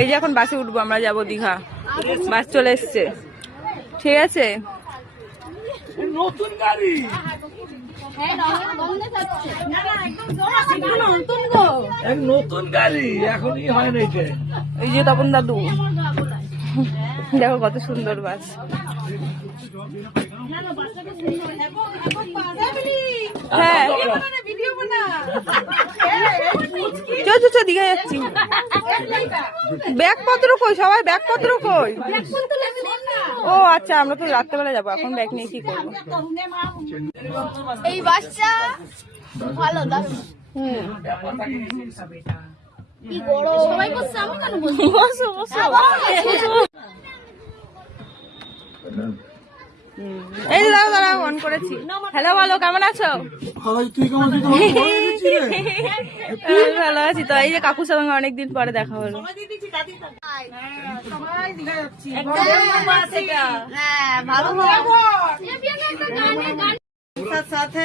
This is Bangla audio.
এই যে এখন বাসে উঠবো, আমরা যাবো দীঘা। বাস চলে এসছে, ঠিক আছে। নতুন গাড়ি, নতুন গাড়ি এখনই হয় না। এই যে তপন দাদু, দেখো কত সুন্দর বাস। হ্যাঁ চ দীঘা যাচ্ছি। ব্যাগপত্র কই, সবাই ব্যাগপত্র কই? ও আচ্ছা, আমরা তো রাত্রেবেলা যাবো, এখন ব্যাগ নিয়ে কি করবো? এই বাসটা ভালো দারুণ। কি বড় সবাই বসছে, আমি কেন বসবো? বসো বসো। এই যে দাঁড়াও অন করেছি। হ্যালো বলো, কেমন আছো? ভালো আছি তো। এই যে কাকুর সঙ্গে অনেকদিন পরে দেখা হলো। সাথে